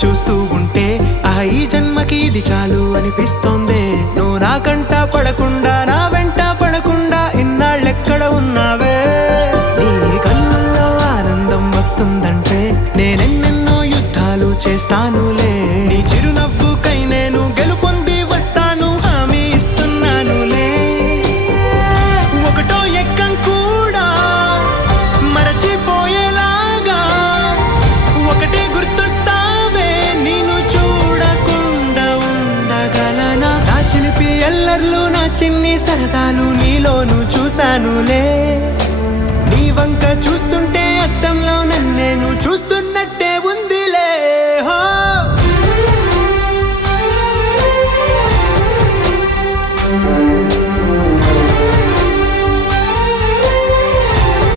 చూస్తూ ఉంటే ఈ జన్మకి ఇది చాలు అనిపిస్తోందే. నువ్వు నా కంట పడకుండా నా వెంట పడకుండా ఇన్నాళ్ళెక్కడ ఉన్నావే. నీ కళ్ళల్లో ఆనందం వస్తుందంటే నేనెన్నెన్నో యుద్ధాలు చేస్తానులే. నీ చిరునవ్వుకై నేను గెలుపొంది వస్తాను హామీ ఇస్తున్నానులే. ఒకటో ఎక్కం కూడా మరచిపోయేలాగా ఒకటే గుర్తొస్తావే. నేను చూడకుండా ఉండగలనా? నా చిలిపి ఎల్లర్లు నా చిన్ని సరదాలు నీలోను చూశానులే.